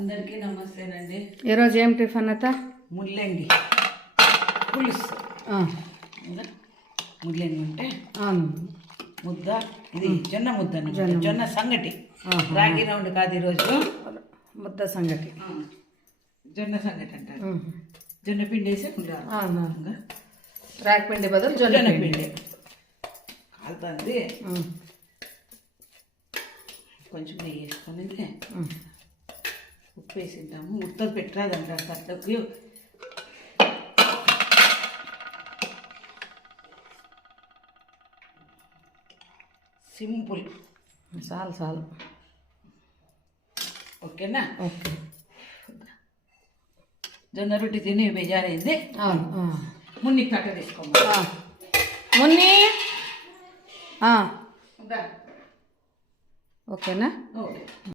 అందరికీ నమస్తేనండి. ఈరోజు ఏం టిఫిన్ అత్త? ముల్లంగి పులుసు. ముల్లంగి ఉంటే ముద్ద, ఇది జొన్న ముద్ద, జొన్న సంగటి. రాగి రౌండ్ కాదు ఈరోజు, ముద్ద సంగటి. జొన్న సంగటి అంటారు. జొన్న పిండి వేసి రాగి పిండి బదులు జొన్న పిండి కాలుతుంది. కొంచెం నెయ్యి వేసుకొని ఉప్పు వేసింటాము. ఉత్తది పెట్టరాదంటారు కట్టకు. సింపుల్, చాలు చాలు. ఓకేనా? ఓకే. జొన్న రొట్టి తిని బేజారైంది. మున్ని కట్ట తీసుకోండి. మున్ని ఓకేనా? ఓకే.